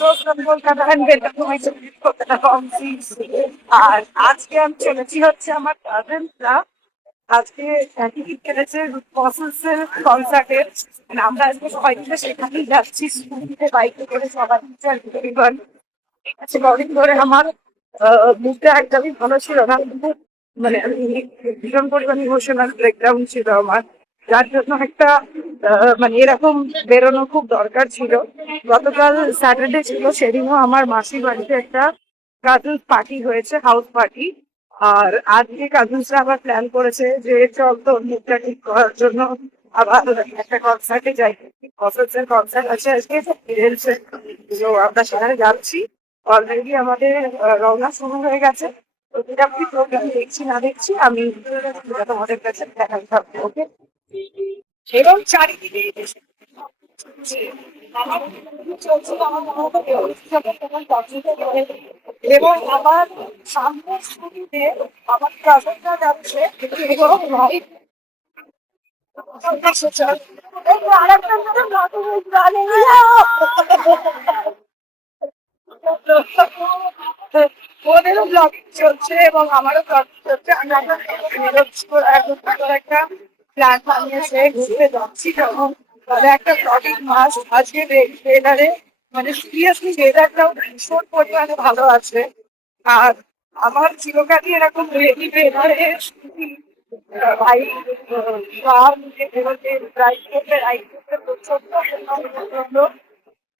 Kolkata and welcome to my channel, Kolkata Comfys। আর আজকে আমি চলেছি হচ্ছে আমার কাজিনরা আজকে টিকিট কেটেছে ফসলসের কনসার্টের। আমরা আজকে সবাই মিলে সেখানেই যাচ্ছি, স্কুটিতে বাইকে করে সবাই পরিবার। ঠিক আছে, কদিন ধরে আমার মুখটা একদমই ভালো ছিল না, কিন্তু মানে আমি ভীষণ পরিমাণ ইমোশনাল ব্রেকডাউন ছিল আমার, যার জন্য একটা মানে এরকম বেরোনো খুব দরকার ছিল। গতকাল স্যাটারডে ছিল, সেদিনও আমার মাসির বাড়িতে একটা কাজিনস পার্টি হয়েছে, হাউস পার্টি। আর আজকে কাজিনসরা আবার প্ল্যান করেছে যে চল তোর মুখটা ঠিক করার জন্য আবার একটা কনসার্টে যাই। কনসার্টের কনসার্ট আছে আজকে, তো আমরা সেখানে যাচ্ছি। অলরেডি আমাদের রওনা শুরু হয়ে গেছে। তো যেটা আমি প্রোগ্রাম দেখছি না দেখছি আমি সেটা তোমাদের কাছে দেখাতে থাকবো, ওকে? এবং চারিদিকে এবং আমার সামনের ছবিতে আমার কাজটা যাচ্ছে এবং আরেকটা ওদেরও ব্লগিং চলছে এবং আমারও ব্লগিং চলছে। আমরা একটা প্ল্যান বানিয়েছে, ঘুরতে যাচ্ছি তখন তাহলে একটা ব্লগিং মাস। আজকে ওয়েদারে মানে সিরিয়াসলি ওয়েদারটাও ভীষণ পরিমাণে ভালো আছে। আর আমার চিরকালই এরকম রেডি ওয়েদারে ভাই রাইড করতে প্রচন্ড পছন্দ।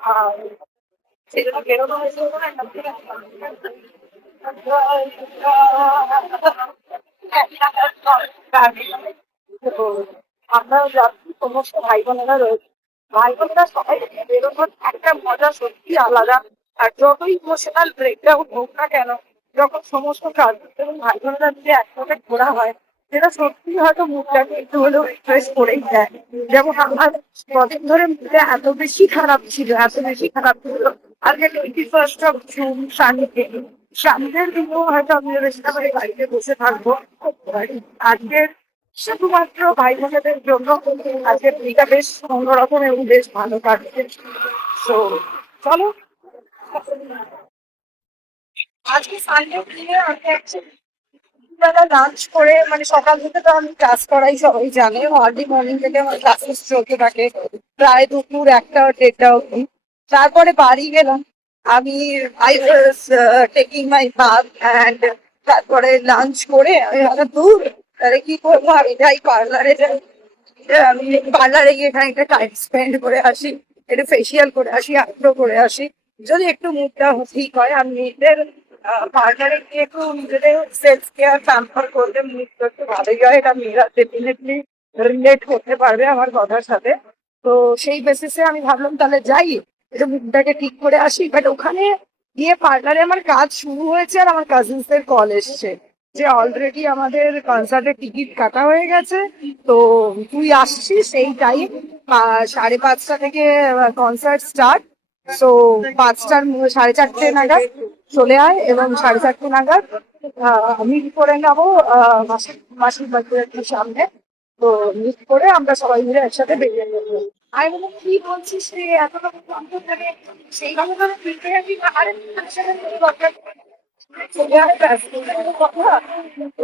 আর সেজন্য বেরোনো হয়েছে আমরাও যাচ্ছি, সমস্ত ভাই বোনেরা রয়েছে। ভাই বোনেরা সবাই বেরোনোর একটা মজা সত্যি আলাদা। আর যতই ইমোশনাল ব্রেকডাউন হোক না কেন, যখন সমস্ত কাজ এবং ভাই বোনেরা মিলে একসাথে ঘোরা হয়, সেটা সত্যি হয়তো মুখটাকে একটু হলেও রিফ্রেশ করেই দেয়। যেমন আমার কদিন ধরে মুখটা এত বেশি খারাপ ছিল, এত বেশি খারাপ ছিল। আজকে 21 জুন সানডে, সানডের দিনও হয়তো আমি ভেবেছিলাম আমি বাড়িতে বসে থাকবো। আজকে শুধুমাত্র ভাই বোনেদের জন্য আজকের দিনটা বেশ অন্যরকম এবং বেশ ভালো কাটছে। তো চলো, আজকে সানডে দিনে আমি বেলা লাঞ্চ করে, মানে সকাল থেকে তো আমি ক্লাস করাই, সবাই জানে আর্লি মর্নিং থেকে আমার ক্লাসেস চলতে থাকে প্রায় দুপুর 1টা 1:30 অব্দি। তারপরে বাড়ি গেলাম আমি, I was taking my bath and তারপরে লাঞ্চ করে আমি ভাবলাম দূর তাহলে কি করবো, আমি যাই পার্লারে যাই। আমি পার্লারে গিয়ে এখানে একটা টাইম স্পেন্ড করে আসি, একটু ফেসিয়াল করে আসি, আইব্রো করে আসি, যদি একটু মুডটা ঠিক হয়। আমি নিজেদের পার্লারে গিয়ে একটু নিজেদের সেলফ কেয়ার ট্রান্সফার করলে মুডটা একটু ভালোই হয়, এটা মেয়েরা ডেফিনেটলি রিলেট করতে পারবে আমার কথার সাথে। তো সেই বেসিসে আমি ভাবলাম তাহলে যাই, একটু মুডটাকে ঠিক করে আসি। বাট ওখানে গিয়ে পার্লারে আমার কাজ শুরু হয়েছে আর আমার কাজিনসদের কল এসছে যে অলরেডি আমাদের কনসার্টের টিকিট কাটা হয়ে গেছে, তো তুই আসছিস এই টাইম 5:30 থেকে কনসার্ট স্টার্ট। তো 4:30 নাগাদ চলে আয় এবং 4:30 নাগাদ মিট করে নেবো মাসির বাড়ির সামনে। তো মিট করে আমরা সবাই মিলে একসাথে বেরিয়ে যাবো। আমি বললাম কি বলছিস রে, এত রকম মানে সেইভাবে ধরে প্রিপারেশন আর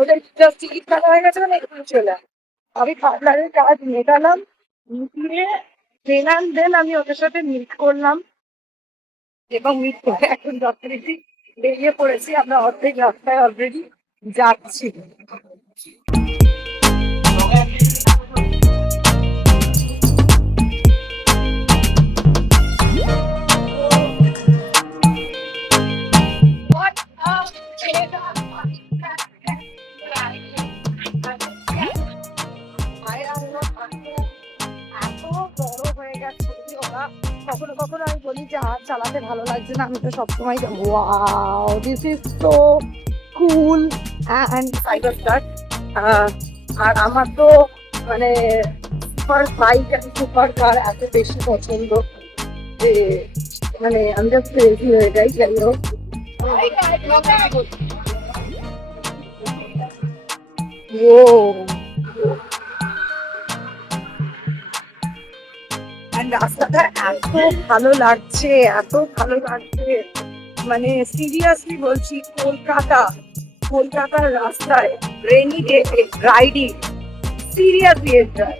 ওদের জাস্ট টিকিট কাটা হয়ে গেছে, মানে এখানে চলে আয়। আমি পার্লারের কাজ মেটালাম, মিটিয়ে দেন আমি ওদের সাথে মিট করলাম এবং মিট করে এখন যথারীতি বেরিয়ে পড়েছি। আমরা অর্ধেক রাস্তায় অলরেডি যাচ্ছি। কখনো কখনো আমি বলি যে হাত চালাতে ভালো লাগছে না, আমি তো সবসময় wow this is so cool and cyber star. আর আমার তো মানে super bike and super car এত বেশি পছন্দ যে মানে আমি জাস্ট ক্রেজি হয়ে যাই। যাই হোক, ও and রাস্তাটা এত ভালো লাগছে, এত ভালো লাগছে, মানে সিরিয়াসলি বলছি, কলকাতার রাস্তায় rainy day riding seriously enjoy.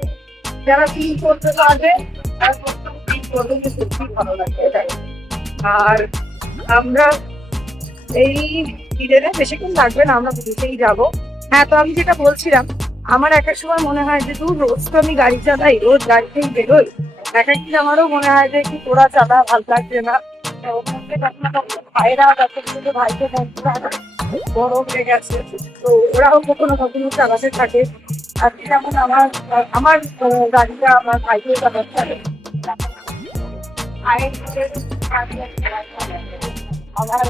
যারা ফিল করতে পারবে তারা ফিল করবে যে সত্যি ভালো লাগবে এটাই। আর আমরা এই ঈদেরে বেশিক্ষণ লাগবে না, আমরা বুঝেই যাবো। হ্যাঁ, তো আমি যেটা বলছিলাম, আমার এক এক সময় মনে হয় যে তুই রোজ তো আমি গাড়ি চালাই, রোজ গাড়িতেই বেরোই, এক একদিন আমারও মনে হয় যে কি তোরা চালা ভালো লাগছে না। ভাইরা ভাইকে বন্ধুরা বড় হয়ে গেছে, তো ওরাও কখনো কখনো চালাতে থাকে। আর যেমন আমার আমার গাড়িটা আমার ভাইকেও চালাতে থাকে। আমার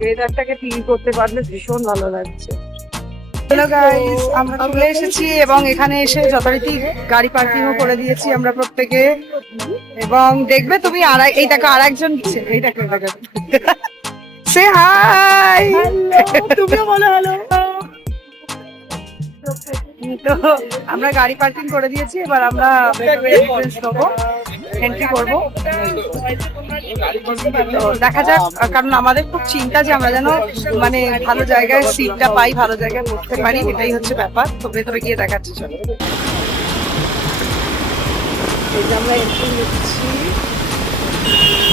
ওয়েদারটাকে ফিল করতে পারলে ভীষণ ভালো লাগছে। হ্যালো গাইস, আমরা চলে এসেছি এবং এখানে এসে যথারীতি গাড়ি পার্কিংও করে দিয়েছি আমরা প্রত্যেকে। এবং দেখবে তুমি এই দেখো আর একজন এই দেখো সে হাই, তুমিও বলো হ্যালো। তো আমরা গাড়ি পার্কিং করে দিয়েছি, এবার আমরা এন্ট্রি করবো। দেখা যাক, কারণ আমাদের খুব চিন্তা যে আমরা যেন মানে ভালো জায়গায় সিটটা পাই, ভালো জায়গায় বসতে পারি, এটাই হচ্ছে ব্যাপার। তো ভেতরে গিয়ে দেখাচ্ছি, চলো। এই যে আমরা এন্ট্রি নিচ্ছি,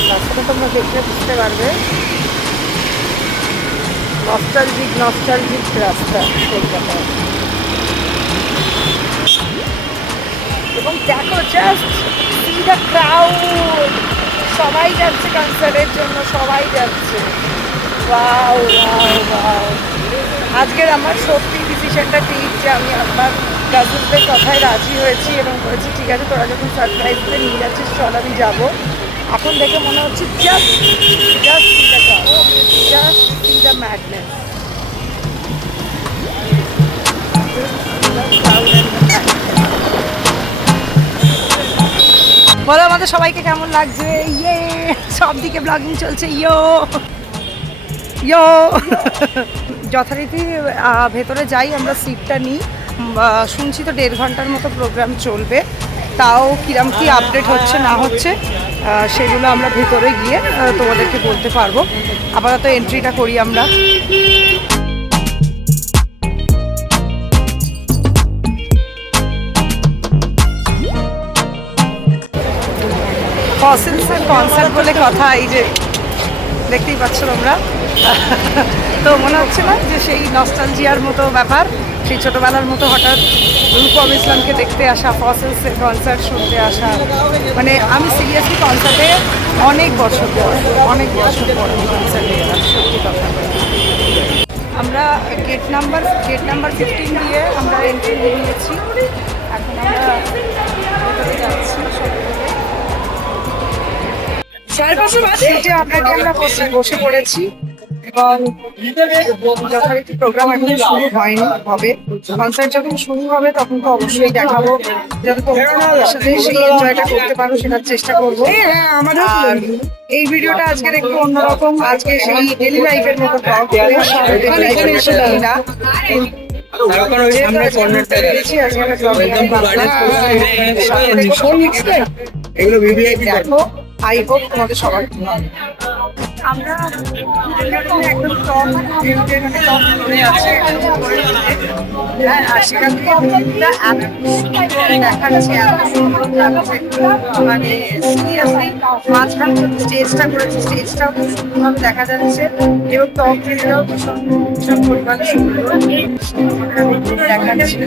রাস্তাটা তোমরা দেখলে বুঝতে পারবে। নস্টালজিক রাস্তা কলকাতা। এবং দেখো জাস্ট সি দ্য ক্রাউড, সবাই যাচ্ছে কনসার্টের জন্য, সবাই যাচ্ছে। Wow wow wow. আজকের আমার সত্যি ডিসিশনটা ঠিক যে আমি আমার কাজিনদের কথায় রাজি হয়েছি এবং বলেছি ঠিক আছে তোরা যখন সারপ্রাইজ দিয়ে নিয়ে যাচ্ছিস চল আমি যাবো। এখন দেখে মনে হচ্ছে just see the crowd, just see the madness. বলো আমাদের সবাইকে কেমন লাগছে? ইয়ে, সব দিকে ব্লগিং চলছে, ইয়ো ইয়ো। যথারীতি ভেতরে যাই, আমরা সিটটা নিই। শুনছি তো 1.5 ঘন্টার মতো প্রোগ্রাম চলবে, তাও কিরম কি আপডেট হচ্ছে না হচ্ছে সেগুলো আমরা ভেতরে গিয়ে তোমাদেরকে বলতে পারবো। আপাতত এন্ট্রিটা করি আমরা। ফসিলসের কনসার্ট বলে কথা, এই যে দেখতেই পাচ্ছ তোমরা। তো মনে হচ্ছে না যে সেই নস্টালজিয়ার মতো ব্যাপার, সেই ছোটোবেলার মতো হঠাৎ রূপম ইসলামকে দেখতে আসা, ফসিলসের কনসার্ট শুনতে আসা। মানে আমি সিরিয়াসলি কনসার্টে অনেক বছর পর কনসার্টে এলাম, সত্যি কথা। আমরা গেট নাম্বার 15 দিয়ে আমরা এন্ট্রি নিয়েছি। এখন আমরা ভেতরে যাচ্ছি। আমরা বসে পড়েছি এবং যথারীতি প্রোগ্রাম এখন শুরু হয়নি, হবে। কনসার্ট যখন শুরু হবে তখন তো অবশ্যই দেখাবো, যাতে তোমাদের সাথে সেই এনজয়টা করতে পারো সেটার চেষ্টা করবো। আর এই ভিডিওটা আজকের একটু অন্যরকম, আজকে সেই ডেলি লাইফের মতো দেখো। আই হোপ তোমাদের সবার আমরা একদম আর সেখান থেকে দেখাচ্ছে মানে সিরিয়াসলি মাঝখানে স্টেজটা করেছে, স্টেজটাও খুব সুন্দরভাবে দেখা যাচ্ছে এবং টপ ফিল্ডটাও ভীষণ পরিমাণে সুন্দর দেখাচ্ছে।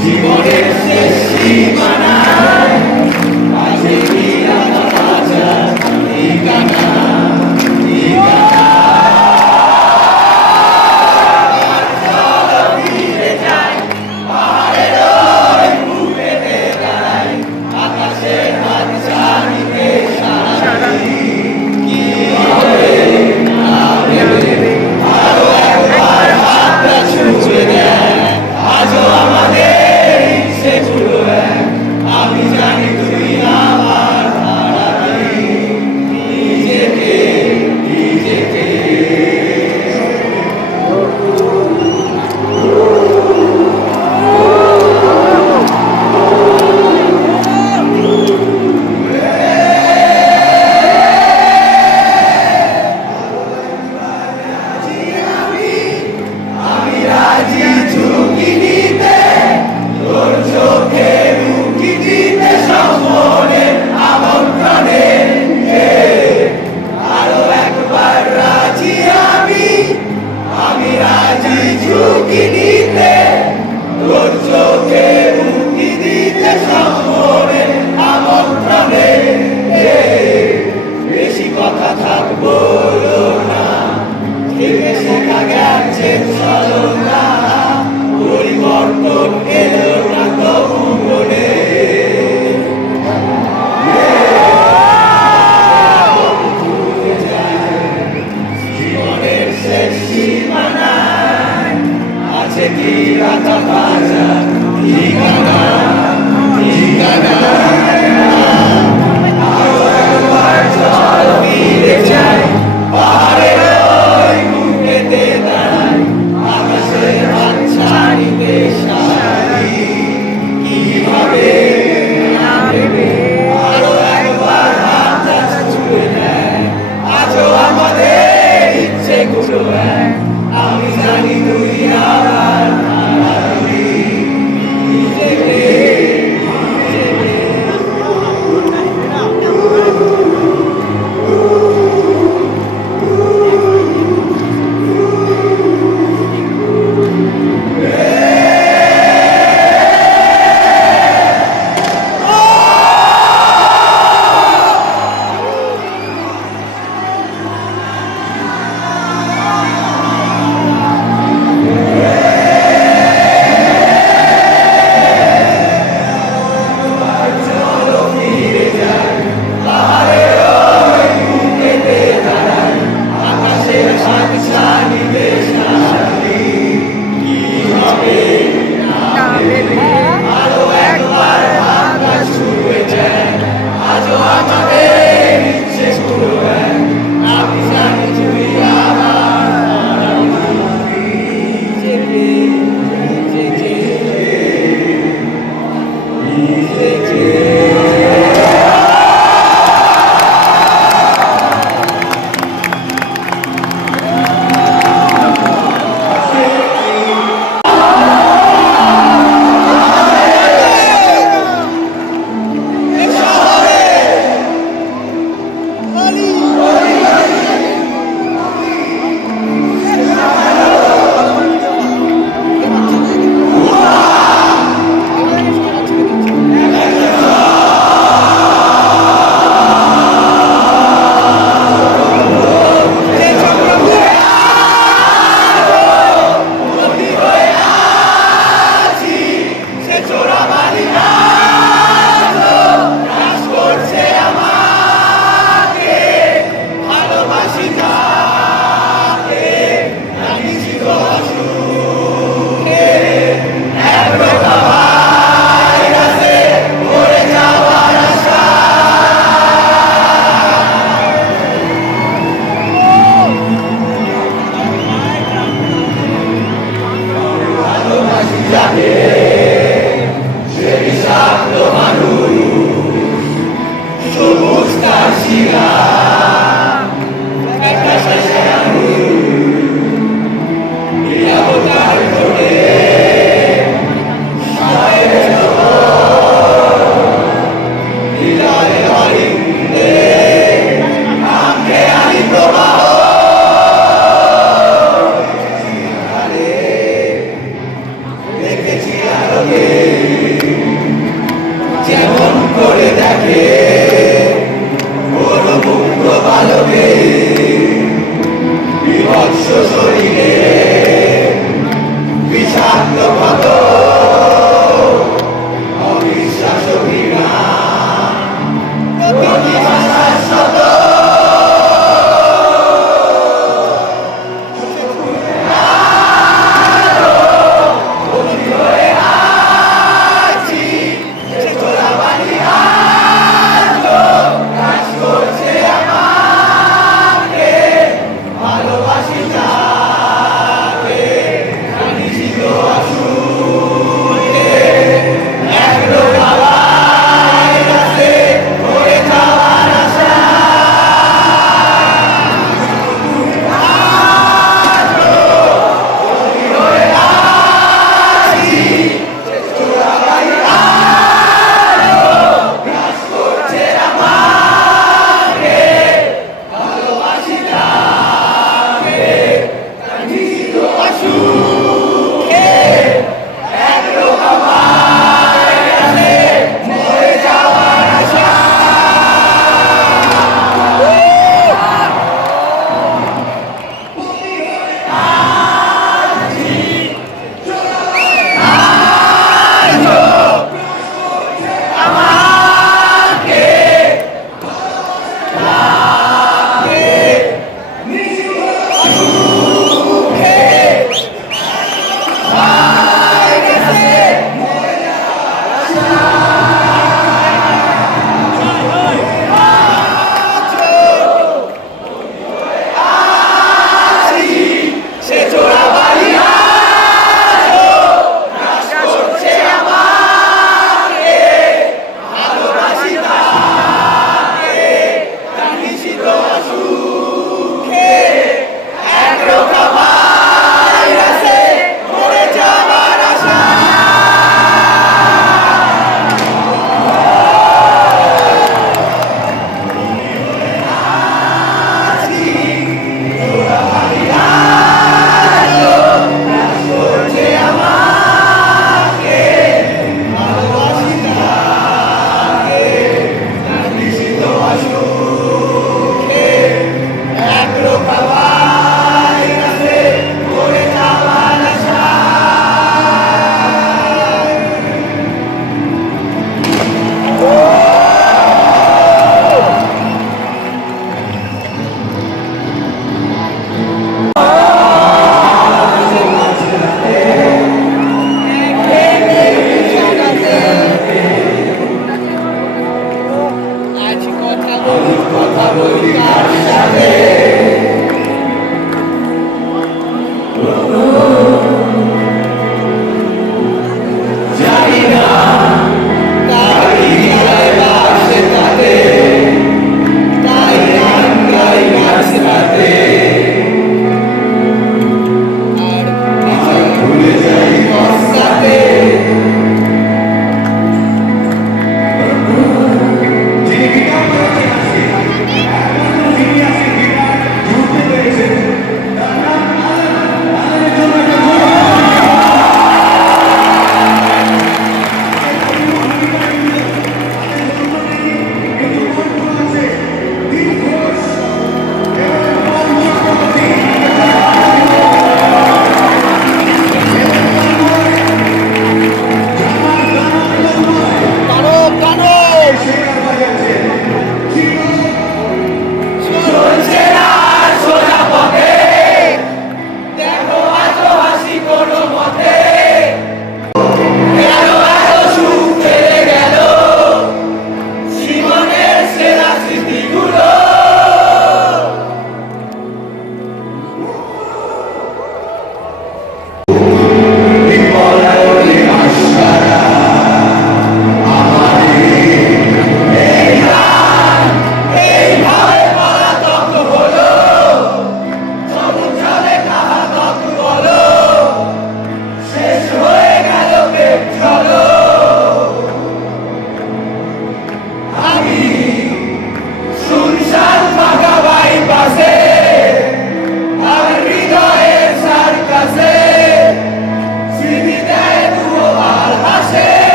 জীবনের শেষ সীমানায় আছে কি আমার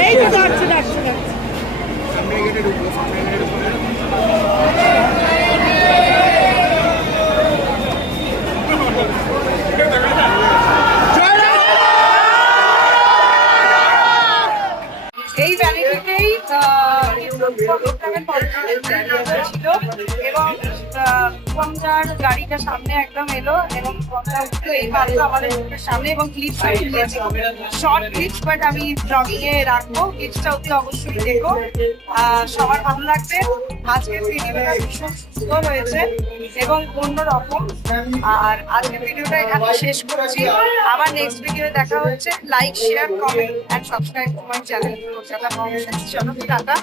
এই তো যাচ্ছে যাচ্ছে যাচ্ছে। এই ভ্যানিটিতেই ছিল এবং পঞ্চার গাড়িটা সামনে একদম এলো এবং পঞ্চা উঠলো এই মাত্র আমাদের চোখের সামনে এবং ক্লিপস শর্ট ক্লিপস বাট আমি ব্লগিং এ রাখবো ক্লিপসটা অতি অবশ্যই দেখো সবার ভালো লাগবে আজকের ভিডিওটা ভীষণ সুন্দর হয়েছে এবং অন্যরকম আর আজকের ভিডিওটা এখানে শেষ করছি আবার নেক্সট ভিডিও দেখা হচ্ছে like share comment and subscribe to my channel চলো টাটা।